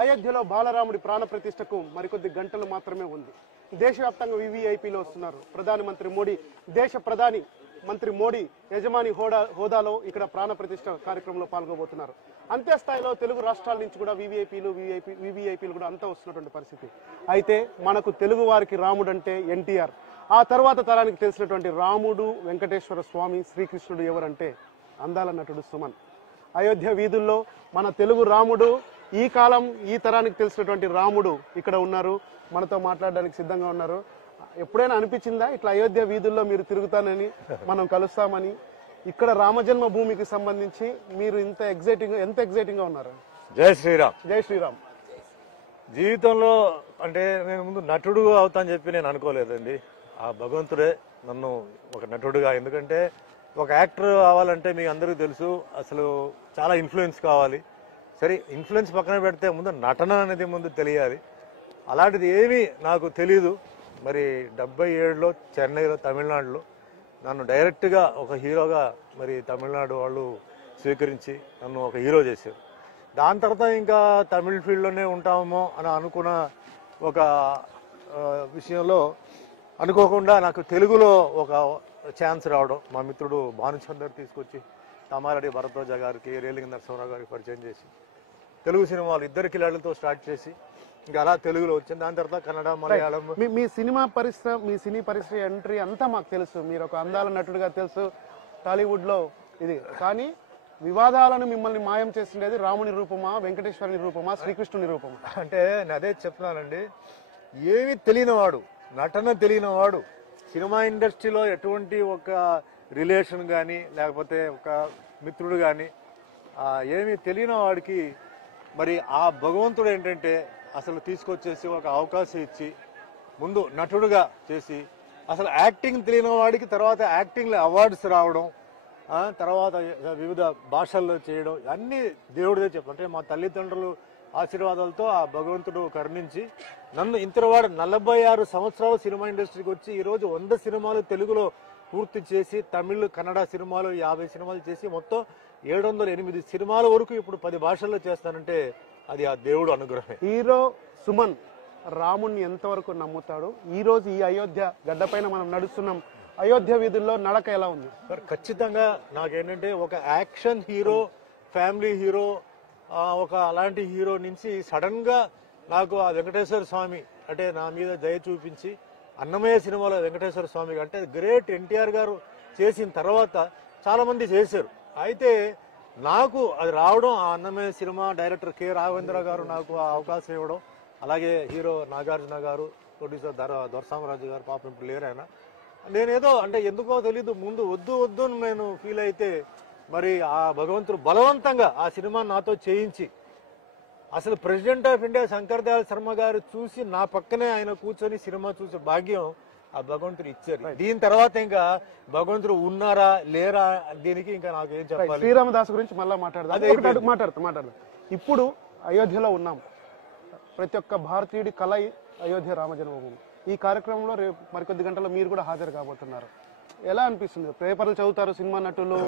అయోధ్యలో బాలరాముడి ప్రాణ ప్రతిష్టకు మరికొద్ది గంటలు మాత్రమే ఉంది. దేశవ్యాప్తంగా వివిఐపీలు వస్తున్నారు. ప్రధానమంత్రి మోడీ, దేశ ప్రధాని మంత్రి మోడీ యజమాని హోదాలో ఇక్కడ ప్రాణ ప్రతిష్ట కార్యక్రమంలో పాల్గొబోతున్నారు. అంత్యస్థాయిలో తెలుగు రాష్ట్రాల నుంచి కూడా వివిఐపీలు కూడా అంతా వస్తున్నటువంటి పరిస్థితి. అయితే మనకు తెలుగు వారికి రాముడు అంటే ఎన్టీఆర్, ఆ తర్వాత తరానికి తెలిసినటువంటి రాముడు, వెంకటేశ్వర స్వామి, శ్రీకృష్ణుడు ఎవరంటే అందాల నటుడు సుమన్. అయోధ్య వీధుల్లో మన తెలుగు రాముడు, ఈ కాలం ఈ తరానికి తెలిసినటువంటి రాముడు ఇక్కడ ఉన్నారు, మనతో మాట్లాడడానికి సిద్ధంగా ఉన్నారు. ఎప్పుడైనా అనిపించిందా ఇట్లా అయోధ్య వీధుల్లో మీరు తిరుగుతానని, మనం కలుస్తామని? ఇక్కడ రామజన్మ భూమికి సంబంధించి మీరు ఎంత ఎగ్జైటింగ్ గా ఉన్నారు? జై శ్రీరామ్. జై శ్రీరామ్. జీవితంలో అంటే నేను ముందు నటుడు అవుతా అని చెప్పి నేను అనుకోలేదండి. ఆ భగవంతుడే నన్ను ఒక నటుడుగా, ఎందుకంటే ఒక యాక్టర్ అవ్వాలంటే మీకు అందరికీ తెలుసు అసలు చాలా ఇన్ఫ్లుయెన్స్ కావాలి. సరే, ఇన్ఫ్లుయెన్స్ పక్కన పెడితే ముందు నటన అనేది ముందు తెలియాలి. అలాంటిది ఏమీ నాకు తెలీదు. మరి 77లో చెన్నైలో, తమిళనాడులో నన్ను డైరెక్ట్గా ఒక హీరోగా మరి తమిళనాడు వాళ్ళు స్వీకరించి నన్ను ఒక హీరో చేశారు. దాని తర్వాత ఇంకా తమిళ్ ఫీల్డ్లోనే ఉంటామో అని అనుకున్న ఒక విషయంలో అనుకోకుండా నాకు తెలుగులో ఒక ఛాన్స్ రావడం, మా మిత్రుడు భానుచందర్ తీసుకొచ్చి తమారెడ్డి భరద్వాజ గారికి, రేలింగ నరసింహరావు గారికి పరిచయం చేసి తెలుగు సినిమాలు ఇద్దరు కిలాడులతో స్టార్ట్ చేసి ఇంకా అలా తెలుగులో వచ్చింది. దాని తర్వాత కన్నడ, మలయాళం. మీ సినీ పరిశ్రమ ఎంట్రీ అంతా మాకు తెలుసు. మీరు ఒక అందాల నటుడుగా తెలుసు టాలీవుడ్ లో ఇది. కానీ వివాదాలను మిమ్మల్ని మాయం చేసిండేది రాముని రూపమా, వెంకటేశ్వరుని రూపమా, శ్రీకృష్ణుని రూపమా? అంటే నేను అదే చెప్తున్నానండి, ఏమీ తెలియనివాడు, నటన తెలియనివాడు, సినిమా ఇండస్ట్రీలో ఎటువంటి ఒక రిలేషన్ కానీ లేకపోతే ఒక మిత్రుడు కానీ ఏమీ తెలియని వాడికి మరి ఆ భగవంతుడు ఏంటంటే అసలు తీసుకొచ్చేసి ఒక అవకాశం ఇచ్చి ముందు నటుడుగా చేసి, అసలు యాక్టింగ్ తెలియని వాడికి తర్వాత యాక్టింగ్లో అవార్డ్స్ రావడం, తర్వాత వివిధ భాషల్లో చేయడం, అన్నీ దేవుడిదే చెప్పు. అంటే మా తల్లిదండ్రులు ఆశీర్వాదాలతో ఆ భగవంతుడు కరుణించి నన్ను ఇంతవాడు 46 సంవత్సరాలు సినిమా ఇండస్ట్రీకి వచ్చి ఈరోజు 100 సినిమాలు తెలుగులో పూర్తి చేసి, తమిళ్, కన్నడ సినిమాలు 50 సినిమాలు చేసి మొత్తం 708 సినిమాల వరకు ఇప్పుడు 10 భాషల్లో చేస్తానంటే అది ఆ దేవుడు అనుగ్రహమే. హీరో సుమన్ రాముణ్ణి ఎంతవరకు నమ్ముతాడు? ఈ రోజు ఈ అయోధ్య గడ్డపైన మనం నడుస్తున్నాం, అయోధ్య వీధుల్లో నడక ఎలా ఉంది? ఖచ్చితంగా నాకేంటంటే ఒక యాక్షన్ హీరో, ఫ్యామిలీ హీరో, ఒక అలాంటి హీరో నుంచి సడన్ గా నాకు ఆ వెంకటేశ్వర స్వామి అంటే నా మీద దయ చూపించి, అన్నమయ్య సినిమాలో వెంకటేశ్వర స్వామి అంటే గ్రేట్ ఎన్టీఆర్ గారు చేసిన తర్వాత చాలా మంది చేశారు. అయితే నాకు అది రావడం, ఆ Annamayya cinema director K Raghavendra గారు నాకు ఆ అవకాశం ఇవ్వడం, అలాగే హీరో నాగార్జున గారు, ప్రొడ్యూసర్ దొరసామరాజు గారు, పాపం ఇప్పుడు లేరు ఆయన. నేనేదో అంటే ఎందుకో తెలీదు, ముందు వద్దు నేను ఫీల్ అయితే మరి ఆ భగవంతుడు బలవంతంగా ఆ సినిమా నాతో చేయించి, అసలు president of India Shankar Dayal Sharma గారు చూసి నా పక్కనే ఆయన కూర్చొని సినిమా చూసే భాగ్యం ఆ భగవంతుడు ఇచ్చారు. దీని తర్వాత ఇంకా భగవంతుడు ఉన్నారా లేరా దీనికి ఇంకా నాకు ఏం చెప్పాలి. శ్రీరామదాస్ గురించి మళ్ళీ మాట్లాడదాం. ఇప్పుడు అయోధ్యలో ఉన్నాం. ప్రతి ఒక్క భారతీయుడి కళ అయోధ్య రామ జన్మభూమి. ఈ కార్యక్రమంలో రేపు మరికొద్ది గంటల్లో మీరు కూడా హాజరు కాబోతున్నారు. ఎలా అనిపిస్తుంది? పేపర్లు చదువుతారు, సినిమా నటులు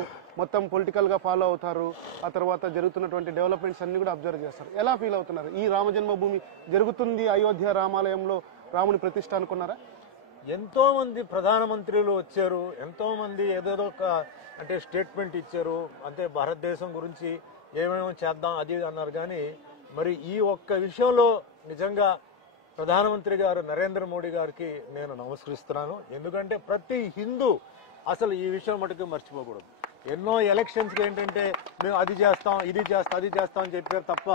మొత్తం పొలిటికల్ గా ఫాలో అవుతారు, ఆ తర్వాత జరుగుతున్నటువంటి డెవలప్మెంట్స్ అన్ని కూడా అబ్జర్వ్ చేస్తారు. ఎలా ఫీల్ అవుతున్నారు? ఈ రామ జన్మభూమి జరుగుతుంది, అయోధ్య రామాలయంలో రాముని ప్రతిష్ట అనుకున్నారా? ఎంతో మంది ప్రధానమంత్రులు వచ్చారు, ఎంతో మంది ఏదేదో ఒక అంటే స్టేట్మెంట్ ఇచ్చారు, అంటే భారతదేశం గురించి ఏమేమో చేద్దాం అది అన్నారు. కానీ మరి ఈ ఒక్క విషయంలో నిజంగా ప్రధానమంత్రి గారు నరేంద్ర మోడీ గారికి నేను నమస్కరిస్తున్నాను. ఎందుకంటే ప్రతి హిందూ అసలు ఈ విషయం మటుకు మర్చిపోకూడదు. ఎన్నో ఎలక్షన్స్కి ఏంటంటే మేము అది చేస్తాం, ఇది చేస్తాం, అది చేస్తాం అని చెప్పారు తప్ప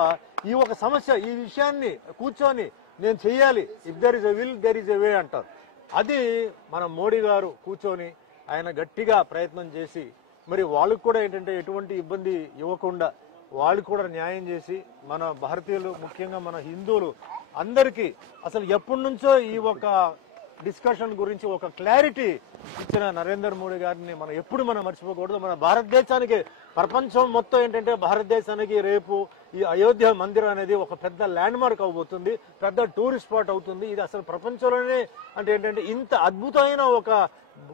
ఈ ఒక సమస్య, ఈ విషయాన్ని కూర్చొని నేను చెయ్యాలి, if there is a will there is a way అంటారు. అది మన మోడీ గారు కూర్చొని ఆయన గట్టిగా ప్రయత్నం చేసి మరి వాళ్ళకు కూడా ఏంటంటే ఎటువంటి ఇబ్బంది ఇవ్వకుండా వాళ్ళకు కూడా న్యాయం చేసి మన భారతీయులు, ముఖ్యంగా మన హిందువులు అందరికీ అసలు ఎప్పటి నుంచో ఈ ఒక డిస్కషన్ గురించి ఒక క్లారిటీ ఇచ్చిన నరేంద్ర మోడీ గారిని మనం మర్చిపోకూడదు. మన భారతదేశానికి, ప్రపంచం మొత్తం ఏంటంటే భారతదేశానికి రేపు ఈ అయోధ్య మందిరం అనేది ఒక పెద్ద ల్యాండ్ మార్క్ అవబోతుంది, పెద్ద టూరిస్ట్ స్పాట్ అవుతుంది. ఇది అసలు ప్రపంచంలోనే అంటే ఏంటంటే ఇంత అద్భుతమైన ఒక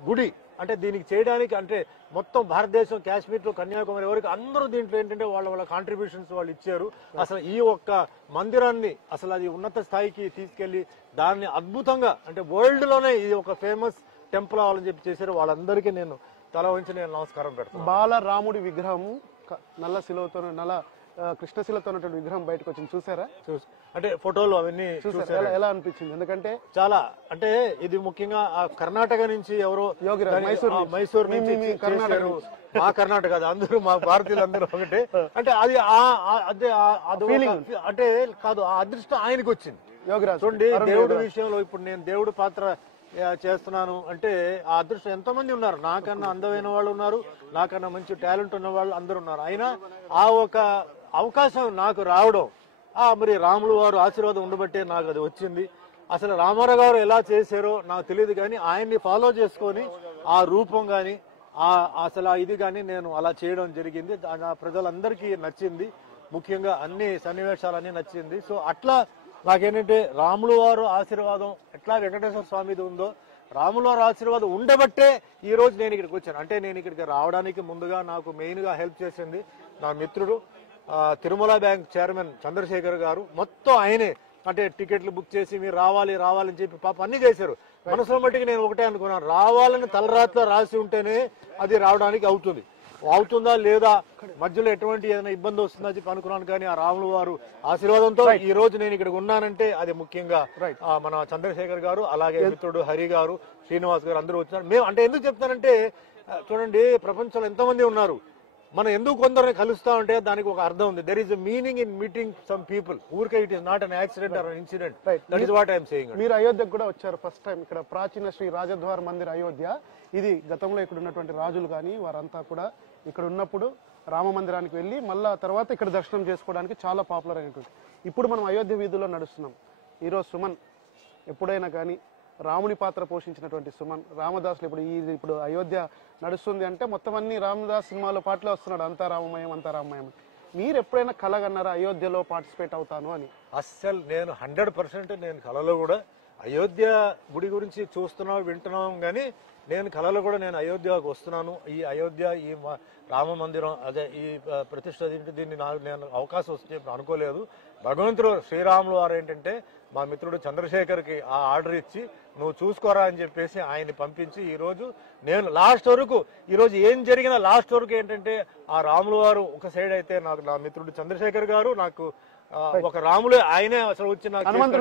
గుడి అంటే దీనికి చేయడానికి అంటే మొత్తం భారతదేశం కాశ్మీర్ టు కన్యాకుమారి వరకు అందరూ దీంట్లో ఏంటంటే వాళ్ళ కాంట్రిబ్యూషన్స్ వాళ్ళు ఇచ్చారు. అసలు ఈ ఒక్క మందిరాన్ని అసలు అది ఉన్నత స్థాయికి తీసుకెళ్లి దాన్ని అద్భుతంగా అంటే వరల్డ్ లోనే ఇది ఒక ఫేమస్ టెంపుల్ అవ్వాలని చెప్పి చేశారు. వాళ్ళందరికీ నేను తల వంచి నేను నమస్కారం పెడతాను. బాలరాముడి విగ్రహం నల్ల శిలతో కృష్ణశిలతో ఉన్నటువంటి విగ్రహం బయటకు వచ్చింది, చూసారా? అంటే ఫోటోలు అవన్నీ చూసారా? ఎలా అనిపించింది? ఎందుకంటే చాలా అంటే ఇది ముఖ్యంగా కర్ణాటక నుంచి ఎవరో మైసూర్ నుంచి చేశారు. మా కర్ణాటక కాదు, అందరూ మా భారతీయులు అందరూ ఒకటే. అంటే అది అదే అంటే కాదు, ఆ అదృష్టం ఆయనకు వచ్చింది. చూడండి, దేవుడి విషయంలో ఇప్పుడు నేను దేవుడి పాత్ర చేస్తున్నాను అంటే ఆ అదృష్టం ఎంతో మంది ఉన్నారు. నాకన్నా అందమైన వాళ్ళు ఉన్నారు, నాకన్నా మంచి టాలెంట్ ఉన్న వాళ్ళు అందరూ ఉన్నారు. అయినా ఆ ఒక అవకాశం నాకు రావడం మరి రాములు వారు ఆశీర్వాదం ఉండబట్టే నాకు అది వచ్చింది. అసలు రామారావు గారు ఎలా చేశారో నాకు తెలియదు, కానీ ఆయన్ని ఫాలో చేసుకొని ఆ రూపం కానీ అసలు ఇది కానీ నేను అలా చేయడం జరిగింది. ప్రజలందరికీ నచ్చింది, ముఖ్యంగా అన్ని సన్నివేశాలన్నీ నచ్చింది. సో అట్లా నాకేంటంటే రాములు వారు ఆశీర్వాదం ఎట్లా వెంకటేశ్వర స్వామిది ఉందో రాముల వారి ఆశీర్వాదం ఉండబట్టే ఈ రోజు నేను ఇక్కడికి వచ్చాను. అంటే నేను ఇక్కడికి రావడానికి ముందుగా నాకు మెయిన్ గా హెల్ప్ చేసింది నా మిత్రుడు తిరుమల బ్యాంక్ చైర్మన్ చంద్రశేఖర్ గారు. మొత్తం ఆయనే అంటే టికెట్లు బుక్ చేసి మీరు రావాలి రావాలని చెప్పి పాప అన్ని చేశారు. మనసులో మట్టికి నేను ఒకటే అనుకున్నాను, రావాలని తలరాత్రిలో రాసి ఉంటేనే అది రావడానికి అవుతుందా లేదా, మధ్యలో ఎటువంటి ఏదైనా ఇబ్బంది వస్తుందా చెప్పి అనుకున్నాను. కానీ ఆ రాములు వారు ఆశీర్వాదంతో ఈ రోజు నేను ఇక్కడ ఉన్నానంటే అది ముఖ్యంగా మన చంద్రశేఖర్ గారు, అలాగే మిత్రుడు హరి గారు, శ్రీనివాస్ గారు అందరూ వచ్చారు. మేము అంటే ఎందుకు చెప్తానంటే చూడండి, ప్రపంచంలో ఎంతమంది ఉన్నారు, మనం ఎందుకు కొందరిని కలుస్తా ఉంటే దానికి ఒక అర్థం ఉంది. There is a meaning in meeting some people. ఊరికే it is not an accident or incident. That is what I'm saying. మీరు అయోధ్యకు కూడా వచ్చారు ఫస్ట్ టైం. ఇక్కడ ప్రాచీన శ్రీ రాజద్వార మందిర్ అయోధ్య. ఇది గతంలో ఇక్కడ ఉన్నటువంటి రాజులు కానీ వారంతా కూడా ఇక్కడ ఉన్నప్పుడు రామ మందిరానికి వెళ్ళి మళ్ళా తర్వాత ఇక్కడ దర్శనం చేసుకోవడానికి చాలా పాపులర్ అయినటువంటి. ఇప్పుడు మనం అయోధ్య వీధుల్లో నడుస్తున్నాం. ఈరోజు సుమన్ ఎప్పుడైనా కానీ రాముని పాత్ర పోషించినటువంటి సుమన్ రామదాసులు ఇప్పుడు అయోధ్య నడుస్తుంది అంటే మొత్తం అన్ని రామదాస్ సినిమాలో పాటలే వస్తున్నాడు, అంతా రామమయం అంతా రామమయం. మీరు ఎప్పుడైనా కలగన్నారా అయోధ్యలో పార్టిసిపేట్ అవుతాను అని? అస్సలు నేను 100% నేను కళలో కూడా అయోధ్య గుడి గురించి చూస్తున్నాం వింటున్నాం, కానీ నేను కళలో కూడా నేను అయోధ్యకు వస్తున్నాను. ఈ అయోధ్య ఈ రామ మందిరం అదే ఈ ప్రతిష్ట దీన్ని నేను అవకాశం వస్తే అనుకోలేదు. భగవంతుడు శ్రీరాములు వారు ఏంటంటే మా మిత్రుడు చంద్రశేఖర్కి ఆ ఆర్డర్ ఇచ్చి నువ్వు చూసుకోరా అని చెప్పేసి ఆయన్ని పంపించి ఈ రోజు నేను లాస్ట్ వరకు ఈ రోజు ఏం జరిగినా లాస్ట్ వరకు ఏంటంటే ఆ రాములు వారు ఒక సైడ్ అయితే నాకు నా మిత్రుడు చంద్రశేఖర్ గారు నాకు ఒక రాములు ఆయనే అసలు వచ్చి నాకు హనుమంతు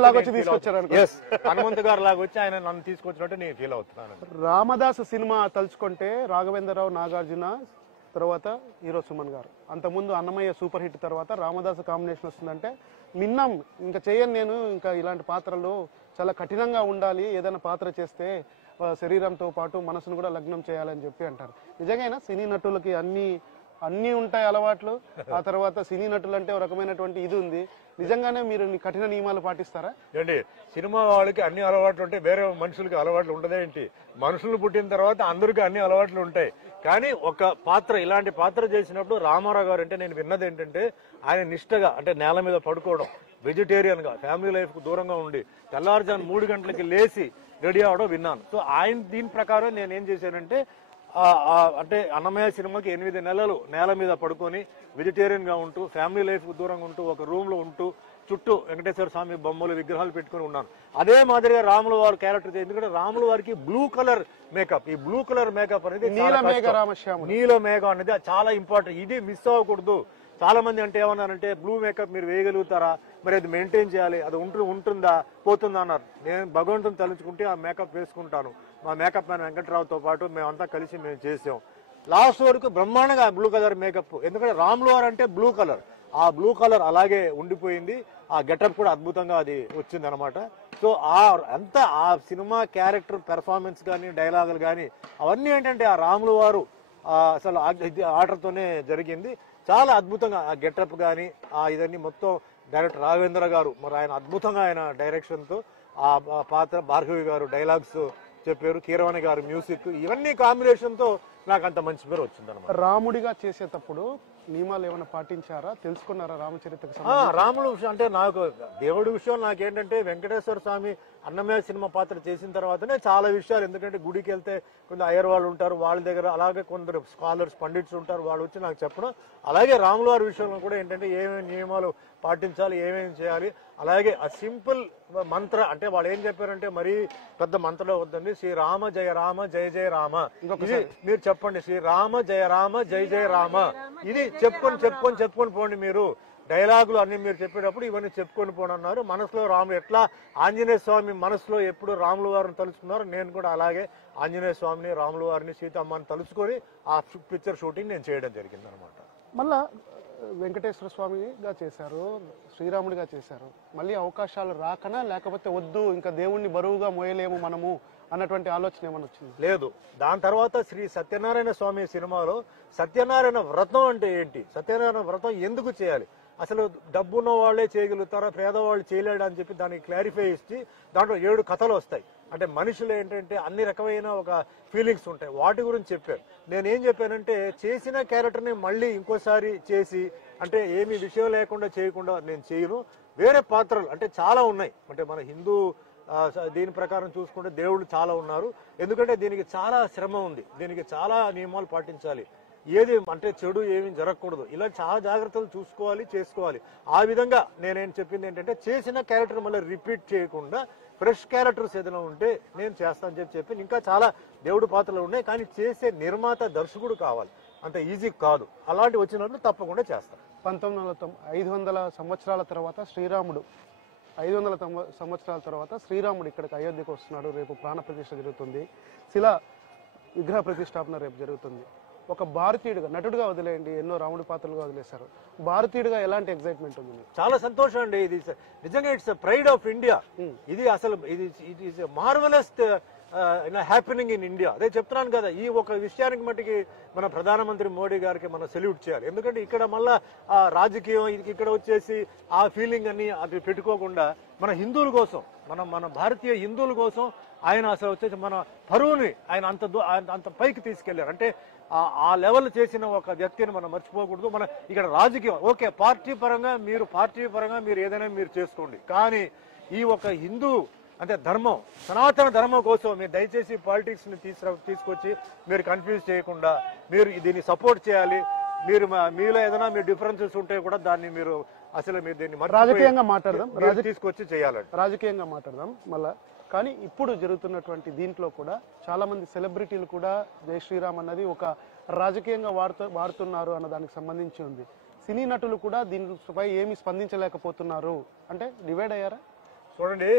గారు లాగా వచ్చి ఆయన నన్ను తీసుకొచ్చినట్టు నేను ఫీల్ అవుతున్నాను. రామదాసు సినిమా తలుచుకుంటే రాఘవేంద్రరావు, నాగార్జున, తర్వాత హీరో సుమన్ గారు. అంతకుముందు అన్నమయ్య సూపర్ హిట్ తర్వాత రామదాసు కాంబినేషన్ వస్తుందంటే మిన్నం ఇంకా చేయను నేను, ఇంకా ఇలాంటి పాత్రలు చాలా కఠినంగా ఉండాలి, ఏదైనా పాత్ర చేస్తే శరీరంతో పాటు మనసును కూడా లగ్నం చేయాలని చెప్పి అంటారు. నిజంగా సినీ నటులకి అన్ని ఉంటాయి అలవాట్లు. ఆ తర్వాత సినీ నటులు అంటే ఒక రకమైనటువంటి ఇది ఉంది. నిజంగానే మీరు కఠిన నియమాలు పాటిస్తారా? ఏంటి సినిమా వాళ్ళకి అన్ని అలవాట్లు ఉంటాయి, వేరే మనుషులకి అలవాట్లు ఉండదేంటి? మనుషులు పుట్టిన తర్వాత అందరికీ అన్ని అలవాట్లు ఉంటాయి. కానీ ఒక పాత్ర ఇలాంటి పాత్ర చేసినప్పుడు రామారావు గారు అంటే నేను విన్నది ఏంటంటే ఆయన నిష్టగా అంటే నేల మీద పడుకోవడం, వెజిటేరియన్ గా ఫ్యామిలీ లైఫ్ కు దూరంగా ఉండి తెల్లారుజాము 3 గంటలకి లేచి రెడీ అవడం విన్నాను. సో ఆయన దీని ప్రకారం నేను ఏం చేశానంటే అంటే అన్నమయ్య సినిమాకి 8 నెలలు నేల మీద పడుకొని వెజిటేరియన్ గా ఉంటూ ఫ్యామిలీ లైఫ్ కు దూరంగా ఉంటూ ఒక రూమ్ లో ఉంటూ చుట్టూ వెంకటేశ్వర స్వామి బొమ్మలు విగ్రహాలు పెట్టుకుని ఉన్నాను. అదే మాదిరిగా రాముల వారి క్యారెక్టర్, ఎందుకంటే రాముల వారికి బ్లూ కలర్ మేకప్, ఈ బ్లూ కలర్ మేకప్ అనేది నీల మేఘం అనేది చాలా ఇంపార్టెంట్. ఇది మిస్ అవ్వకూడదు. చాలా మంది అంటే ఏమన్నారంటే బ్లూ మేకప్ మీరు వేయగలుగుతారా, మరి అది మెయింటైన్ చేయాలి, అది ఉంటుందా పోతుందా అన్నారు. నేను భగవంతుని తలుచుకుంటే ఆ మేకప్ వేసుకుంటాను. మా మేకప్ మ్యాన్ వెంకటరావుతో పాటు మేమంతా కలిసి మేము చేసాం. లాస్ట్ వరకు బ్రహ్మాండంగా బ్లూ కలర్ మేకప్, ఎందుకంటే రాముల వారు అంటే బ్లూ కలర్, ఆ బ్లూ కలర్ అలాగే ఉండిపోయింది. ఆ గెటప్ కూడా అద్భుతంగా అది వచ్చింది అనమాట. సో ఆ సినిమా క్యారెక్టర్ పెర్ఫార్మెన్స్ కానీ డైలాగులు కానీ అవన్నీ ఏంటంటే ఆ రాముల వారు అసలు ఆర్డర్తోనే జరిగింది. చాలా అద్భుతంగా ఆ గెటప్ కానీ ఇదన్నీ మొత్తం డైరెక్టర్ రాఘవేంద్ర గారు మరి ఆయన అద్భుతంగా ఆయన డైరెక్షన్తో ఆ పాత్ర, భార్గవి గారు డైలాగ్స్ చెప్పారు, కీరవాణి గారు మ్యూజిక్, ఇవన్నీ కాంబినేషన్తో నాకు అంత మంచి పేరు వచ్చింది అనమాట. రాముడిగా చేసేటప్పుడు నియమాలు ఏమైనా పాటించారా, తెలుసుకున్నారా రామచరిత్రకు రాముల విషయం అంటే నాకు దేవుడి విషయం నాకేంటంటే వెంకటేశ్వర స్వామి అన్నమయ్య సినిమా పాత్ర చేసిన తర్వాతనే చాలా విషయాలు, ఎందుకంటే గుడికి వెళ్తే కొంచెం అయ్యర్ వాళ్ళు ఉంటారు వాళ్ళ దగ్గర, అలాగే కొందరు స్కాలర్స్ పండిట్స్ ఉంటారు, వాళ్ళు వచ్చి నాకు చెప్పడం. అలాగే రాముల వారి విషయంలో కూడా ఏంటంటే ఏమేమి నియమాలు పాటించాలి, ఏమేమి చేయాలి, అలాగే ఆ సింపుల్ మంత్ర అంటే వాళ్ళు ఏం చెప్పారంటే మరీ పెద్ద మంత్రం వద్దండి, శ్రీరామ జయ రామ జయ జయ రామ, ఇది మీరు చెప్పండి, శ్రీరామ జయ రామ జయ జయ రామ, ఇది చెప్పుకొని పోండి. మీరు డైలాగులు అన్ని మీరు చెప్పేటప్పుడు ఇవన్నీ చెప్పుకొని పోండి అన్నారు. మనసులో రాముడు ఎట్లా ఆంజనేయ స్వామి మనసులో ఎప్పుడు రాముల వారిని తలుచుకున్నారు, నేను కూడా అలాగే ఆంజనేయ స్వామిని, రాముల వారిని, సీతమ్మని తలుచుకొని ఆ పిక్చర్ షూటింగ్ నేను చేయడం జరిగింది అనమాట. మళ్ళా వెంకటేశ్వర స్వామిగా చేశారు, శ్రీరాముడిగా చేశారు, మళ్ళీ అవకాశాలు రాకనా లేకపోతే వద్దు ఇంకా దేవుణ్ణి బరువుగా మోయలేము మనము అన్నటువంటి ఆలోచన ఏమన్నా వచ్చింది? లేదు. దాని తర్వాత శ్రీ సత్యనారాయణ స్వామి సినిమాలో సత్యనారాయణ వ్రతం అంటే ఏంటి, సత్యనారాయణ వ్రతం ఎందుకు చేయాలి, అసలు డబ్బున్న వాళ్ళే చేయగలుగుతారా, పేదవాళ్ళు చేయలేడు అని చెప్పి దానికి క్లారిఫై ఇచ్చి దాంట్లో 7 కథలు వస్తాయి. అంటే మనుషులు ఏంటంటే అన్ని రకమైన ఒక ఫీలింగ్స్ ఉంటాయి, వాటి గురించి చెప్పాను. నేనేం చెప్పానంటే చేసిన క్యారెక్టర్ని మళ్ళీ ఇంకోసారి చేసి అంటే ఏమి విషయం లేకుండా చేయకుండా నేను చేయను. వేరే పాత్రలు అంటే చాలా ఉన్నాయి, అంటే మన హిందూ దీని ప్రకారం చూసుకుంటే దేవుళ్ళు చాలా ఉన్నారు, ఎందుకంటే దీనికి చాలా శ్రమ ఉంది, దీనికి చాలా నియమాలు పాటించాలి, ఏది అంటే చెడు ఏమి జరగకూడదు, ఇలా చాలా జాగ్రత్తలు చూసుకోవాలి, చేసుకోవాలి. ఆ విధంగా నేనేం చెప్పింది ఏంటంటే చేసిన క్యారెక్టర్ మళ్ళీ రిపీట్ చేయకుండా ఫ్రెష్ క్యారెక్టర్స్ ఏదైనా ఉంటే నేను చేస్తానని చెప్పి ఇంకా చాలా దేవుడి పాత్రలు ఉన్నాయి, కానీ చేసే నిర్మాత దర్శకుడు కావాలి, అంత ఈజీ కాదు. అలాంటి వచ్చినట్లు తప్పకుండా చేస్తాను. 500 సంవత్సరాల తర్వాత శ్రీరాముడు 500 సంవత్సరాల తర్వాత శ్రీరాముడు ఇక్కడికి అయోధ్యకు వస్తున్నాడు. రేపు ప్రాణ ప్రతిష్ఠ జరుగుతుంది, శిలా విగ్రహ ప్రతిష్టాపన రేపు జరుగుతుంది. ఒక భారతీయుడిగా, నటుడిగా వదిలేయండి, ఎన్నో రాముడి పాత్రలుగా వదిలేశారు, భారతీయుడిగా ఎలాంటి ఎక్సైట్మెంట్ ఉంది? చాలా సంతోషం అండి, ఇది నిజంగా ఇట్స్ ప్రైడ్ ఆఫ్ ఇండియా. ఇది అసలు it is marvellous happening in India. అదే చెప్తున్నాను కదా, ఈ ఒక విషయానికి మట్టికి మన ప్రధానమంత్రి మోడీ గారికి మనం సెల్యూట్ చేయాలి. ఎందుకంటే ఇక్కడ మళ్ళా రాజకీయం ఇక్కడ వచ్చేసి ఆ ఫీలింగ్ అన్ని అది పెట్టుకోకుండా మన హిందువుల కోసం, మన భారతీయ హిందువుల కోసం ఆయన అసలు వచ్చేసి మన పరువుని ఆయన అంత పైకి తీసుకెళ్లారు. అంటే ఆ లెవెల్ చేసిన ఒక వ్యక్తిని మనం మర్చిపోకూడదు. మన ఇక్కడ రాజకీయం ఓకే, పార్టీ పరంగా మీరు ఏదైనా మీరు చేసుకోండి, కానీ ఈ ఒక హిందూ అంటే ధర్మం, సనాతన ధర్మం కోసం మీరు దయచేసి పాలిటిక్స్ ని తీసుకొచ్చి మీరు కన్ఫ్యూజ్ చేయకుండా మీరు దీన్ని సపోర్ట్ చేయాలి. మీలో ఏదైనా మీరు డిఫరెన్సెస్ ఉంటే కూడా దాన్ని మీరు అసలు మీరు దీన్ని రాజకీయంగా మాట్లాడదాం, తీసుకొచ్చి చేయాలండి, రాజకీయంగా మాట్లాడదాం మళ్ళా. కానీ ఇప్పుడు జరుగుతున్నటువంటి దీంట్లో కూడా చాలా మంది సెలబ్రిటీలు కూడా జై శ్రీరామ్ అన్నది ఒక రాజకీయంగా వాడుతున్నారు అన్న దానికి సంబంధించి ఉంది. సినీ నటులు కూడా దీనిపై ఏమి స్పందించలేకపోతున్నారు, అంటే డివైడ్ అయ్యారా? చూడండి,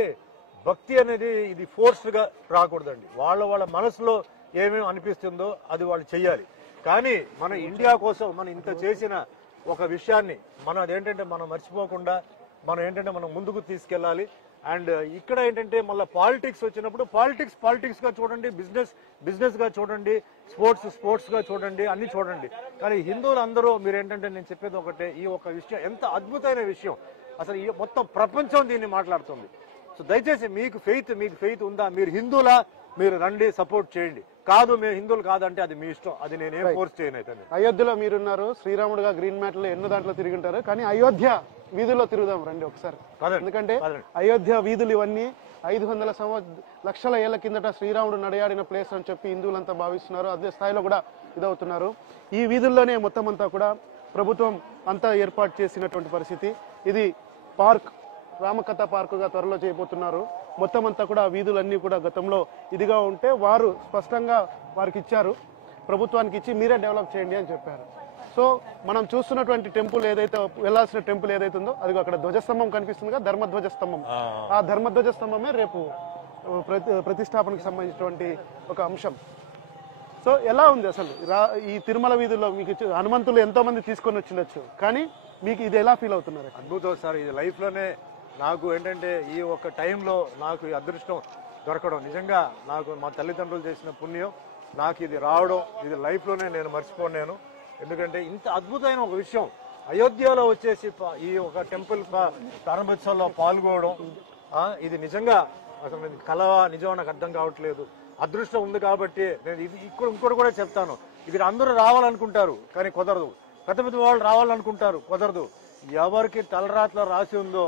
భక్తి అనేది ఇది ఫోర్స్డ్ గా రాకూడదండి, వాళ్ళ మనసులో ఏమేమి అనిపిస్తుందో అది వాళ్ళు చెయ్యాలి. కానీ మన ఇండియా కోసం మనం ఇంత చేసిన ఒక విషయాన్ని అదేంటంటే మనం మర్చిపోకుండా మనం ముందుకు తీసుకెళ్ళాలి. అండ్ ఇక్కడ ఏంటంటే మళ్ళీ పాలిటిక్స్ వచ్చినప్పుడు పాలిటిక్స్ గా చూడండి, బిజినెస్ గా చూడండి, స్పోర్ట్స్ గా చూడండి, అన్ని చూడండి. కానీ హిందువులు అందరూ మీరు ఏంటంటే నేను చెప్పేది ఒకటే, ఈ ఒక విషయం ఎంత అద్భుతమైన విషయం, అసలు ఈ మొత్తం ప్రపంచం దీన్ని మాట్లాడుతుంది. సో దయచేసి మీకు ఫెయిత్ ఉందా, మీరు హిందువులా, మీరు రండి, సపోర్ట్ చేయండి. కాదు మేము హిందువులు కాదంటే అది మీ ఇష్టం, అది నేనేం ఫోర్స్ చేయను. అయితే అయోధ్యలో మీరున్నారు, శ్రీరాముడుగా గ్రీన్ మ్యాట్ లో ఎన్నో దాంట్లో తిరిగింటారు, కానీ అయోధ్య వీధుల్లో తిరుగుదాం రండి ఒకసారి. ఎందుకంటే అయోధ్య వీధులు ఇవన్నీ 500 లక్షల ఏళ్ల కిందట శ్రీరాముడు నడయాడిన ప్లేస్ అని చెప్పి హిందువులంతా భావిస్తున్నారు, అదే స్థాయిలో కూడా ఇదవుతున్నారు. ఈ వీధుల్లోనే మొత్తం అంతా కూడా ప్రభుత్వం అంతా ఏర్పాటు చేసినటువంటి పరిస్థితి. ఇది పార్క్, రామకథ పార్కుగా త్వరలో చేయబోతున్నారు. మొత్తం అంతా కూడా వీధులన్నీ కూడా గతంలో ఇదిగా ఉంటే వారు స్పష్టంగా వారికి ఇచ్చారు, ప్రభుత్వానికి ఇచ్చి మీరే డెవలప్ చేయండి అని చెప్పారు. సో మనం చూస్తున్నటువంటి టెంపుల్ ఏదైతే వెళ్లాల్సిన టెంపుల్ ఏదైతే ఉందో అది అక్కడ ధ్వజస్తంభం కనిపిస్తుందిగా, ధర్మధ్వజ స్తంభం. ఆ ధర్మధ్వజ స్తంభమే రేపు ప్రతిష్టాపనకు సంబంధించినటువంటి ఒక అంశం. సో ఎలా ఉంది అసలు ఈ తిరుమల వీధుల్లో? మీకు హనుమంతులు ఎంతో మంది తీసుకొని వచ్చిండొచ్చు, కానీ మీకు ఇది ఎలా ఫీల్ అవుతున్నారు? అద్భుతం సార్, ఇది లైఫ్ లోనే నాకు ఏంటంటే ఈ ఒక టైంలో నాకు ఈ అదృష్టం దొరకడం నిజంగా నాకు మా తల్లిదండ్రులు చేసిన పుణ్యం. నాకు ఇది రావడం, ఇది లైఫ్ లోనే నేను మర్చిపోను నేను. ఎందుకంటే ఇంత అద్భుతమైన ఒక విషయం అయోధ్యలో వచ్చేసి ఈ ఒక టెంపుల్ ప్రారంభోత్సవంలో పాల్గొనడం, ఇది నిజంగా అసలు కలవా నిజం నాకు అర్థం కావట్లేదు. అదృష్టం ఉంది కాబట్టి నేను ఇది ఇంకోటి కూడా చెప్తాను, ఇక్కడ అందరూ రావాలనుకుంటారు కానీ కుదరదు. పెద్ద పెద్ద వాళ్ళు రావాలనుకుంటారు, కుదరదు. ఎవరికి తలరాత్లో రాసి ఉందో,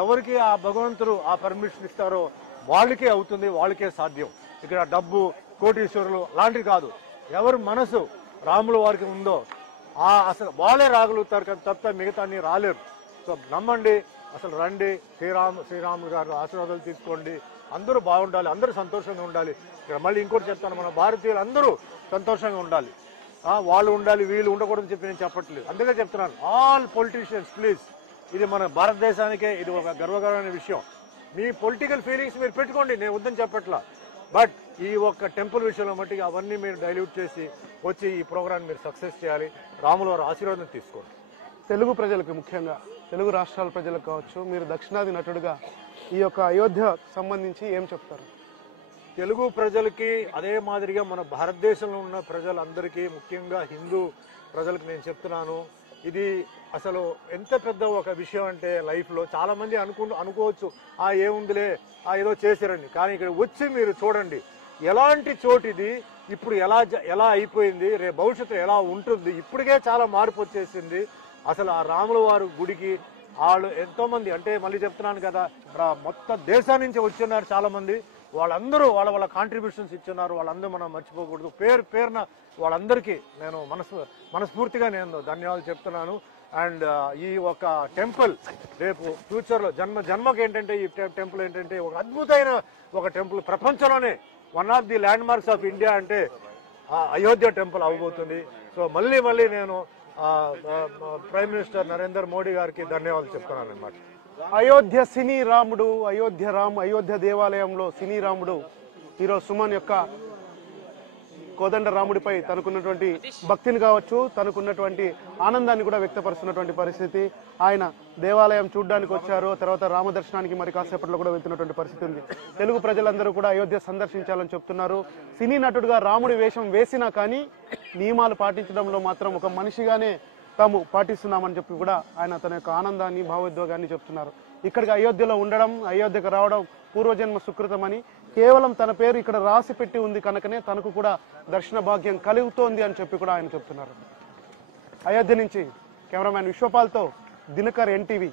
ఎవరికి ఆ భగవంతుడు ఆ పర్మిషన్ ఇస్తారో వాళ్ళకే అవుతుంది, వాళ్ళకే సాధ్యం. ఇక్కడ డబ్బు, కోటీశ్వరులు లాంటివి కాదు. ఎవరి మనసు రాముల వారికి ఉందో అసలు వాళ్ళే రాగలుగుతారు కదా, తప్ప మిగతా అన్ని రాలేరు. సో నమ్మండి, అసలు రండి, శ్రీరాములు గారు ఆశీర్వాదాలు తీసుకోండి. అందరూ బాగుండాలి, అందరూ సంతోషంగా ఉండాలి. ఇక్కడ మళ్ళీ ఇంకోటి చెప్తాను, మన భారతీయులు అందరూ సంతోషంగా ఉండాలి. వాళ్ళు ఉండాలి, వీళ్ళు ఉండకూడదని చెప్పి నేను చెప్పట్లేదు. అందుకే చెప్తున్నాను, ఆల్ పొలిటీషియన్స్ ప్లీజ్, ఇది మన భారతదేశానికే ఇది ఒక గర్వకరమైన విషయం. మీ పొలిటికల్ ఫీలింగ్స్ మీరు పెట్టుకోండి, నేను వద్దని చెప్పట్లా. బట్ ఈ ఒక్క టెంపుల్ విషయంలో మట్టికి అవన్నీ మీరు డైల్యూట్ చేసి వచ్చి ఈ ప్రోగ్రామ్ మీరు సక్సెస్ చేయాలి. రాముల వారి ఆశీర్వాదం తీసుకోండి. తెలుగు ప్రజలకు, ముఖ్యంగా తెలుగు రాష్ట్రాల ప్రజలకు కావచ్చు, మీరు దక్షిణాది నటుడుగా ఈ యొక్క అయోధ్య సంబంధించి ఏం చెప్తారు? తెలుగు ప్రజలకి అదే మాదిరిగా మన భారతదేశంలో ఉన్న ప్రజలందరికీ, ముఖ్యంగా హిందూ ప్రజలకు నేను చెప్తున్నాను, ఇది అసలు ఎంత పెద్ద ఒక విషయం అంటే లైఫ్లో చాలా మంది అనుకోవచ్చు ఏముందిలే ఏదో చేశారండి. కానీ ఇక్కడ వచ్చి మీరు చూడండి ఎలాంటి చోటు ఇది, ఇప్పుడు ఎలా అయిపోయింది, రేపు భవిష్యత్తు ఎలా ఉంటుంది. ఇప్పటికే చాలా మార్పు వచ్చేసింది. అసలు ఆ రాముల వారి గుడికి వాళ్ళు ఎంతో మంది, అంటే మళ్ళీ చెప్తున్నాను కదా, మొత్తం దేశం నుంచి వచ్చిన్నారు చాలా మంది. వాళ్ళందరూ వాళ్ళ కాంట్రిబ్యూషన్స్ ఇచ్చున్నారు. వాళ్ళందరూ మనం మర్చిపోకూడదు. పేరున వాళ్ళందరికీ నేను మనస్ఫూర్తిగా నేను ధన్యవాదాలు చెప్తున్నాను. అండ్ ఈ ఒక టెంపుల్ రేపు ఫ్యూచర్లో జన్మకి ఏంటంటే ఈ టెంపుల్ ఏంటంటే ఒక అద్భుతమైన ఒక టెంపుల్, ప్రపంచంలోనే one of the land marks of India అంటే అయోధ్య టెంపుల్ అవబోతుంది. సో మళ్ళీ నేను ప్రైమ్ మినిస్టర్ నరేంద్ర మోడీ గారికి ధన్యవాదాలు చెప్తున్నాను అన్నమాట. అయోధ్య సినీ రాముడు, అయోధ్య దేవాలయంలో సినీ రాముడు ఈరోజు సుమన్ యొక్క కోదండ రాముడిపై తనకున్నటువంటి భక్తిని కావచ్చు, తనకున్నటువంటి ఆనందాన్ని కూడా వ్యక్తపరుస్తున్నటువంటి పరిస్థితి. ఆయన దేవాలయం చూడడానికి వచ్చారు, తర్వాత రామదర్శనానికి మరి కాసేపట్లో కూడా వెళ్తున్నటువంటి పరిస్థితి ఉంది. తెలుగు ప్రజలందరూ కూడా అయోధ్య సందర్శించాలని చెప్తున్నారు. సినీ నటుడుగా రాముడి వేషం వేసినా కానీ నియమాలు పాటించడంలో మాత్రం ఒక మనిషిగానే తాము పాటిస్తున్నామని చెప్పి కూడా ఆయన తన యొక్క ఆనందాన్ని, భావోద్వేగాన్ని చెప్తున్నారు. ఇక్కడికి అయోధ్యలో ఉండడం, అయోధ్యకు రావడం పూర్వజన్మ సుకృతమని, కేవలం తన పేరు ఇక్కడ రాసి పెట్టి ఉంది కనుకనే తనకు కూడా దర్శన భాగ్యం కలుగుతోంది అని చెప్పి కూడా ఆయన చెప్తున్నారు. అయోధ్య నుంచి కెమెరామ్యాన్ విశ్వపాల్తో దినకర్, NTV.